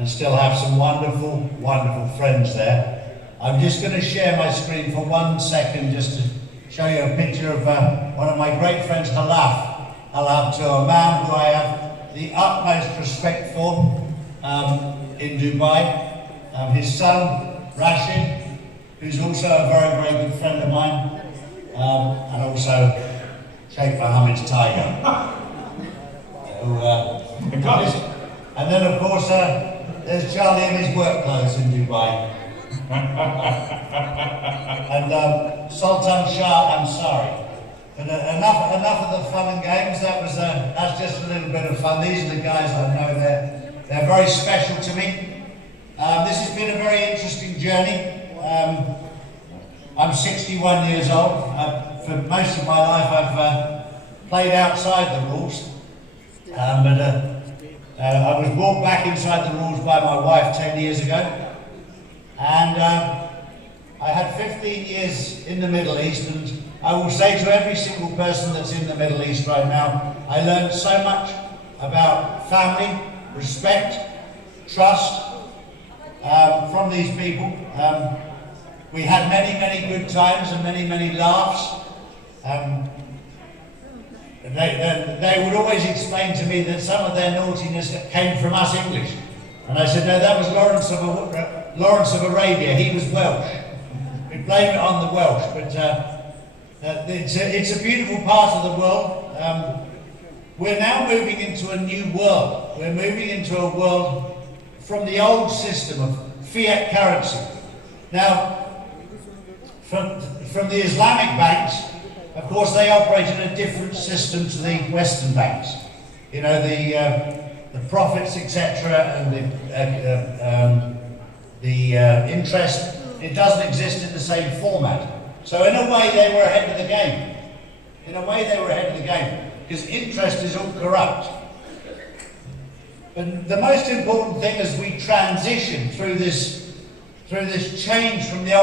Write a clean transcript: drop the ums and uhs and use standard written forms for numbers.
and still have some wonderful, wonderful friends there. I'm just going to share my screen for 1 second just to show you a picture of one of my great friends, Halaf, to a man who I have the utmost respect for in Dubai. His son, Rashid, who's also a very, very good friend of mine, and also Sheikh Mohammed's tiger. And then, of course, there's Charlie in his work clothes in Dubai. And Sultan Shah, I'm sorry. But enough of the fun and games. That's just a little bit of fun. These are the guys I know. They're very special to me. This has been a very interesting journey. I'm 61 years old. For most of my life, I've played outside the rules. I was brought back inside the rules by my wife 10 years ago. And I had 15 years in the Middle East, and I will say to every single person that's in the Middle East right now, I learned so much about family, respect, trust from these people. We had many, many good times and many, many laughs. They would always explain to me that some of their naughtiness came from us English. And I said, no, that was Lawrence of Arabia. He was Welsh. We blame it on the Welsh, but it's a beautiful part of the world. We're now moving into a new world. We're moving into a world from the old system of fiat currency. Now, from the Islamic banks, of course, they operate in a different system to the Western banks. You know, the profits, etc., and the interest, it doesn't exist in the same format. So in a way, they were ahead of the game. In a way, they were ahead of the game, because interest is all corrupt. But the most important thing as we transition through this change from the old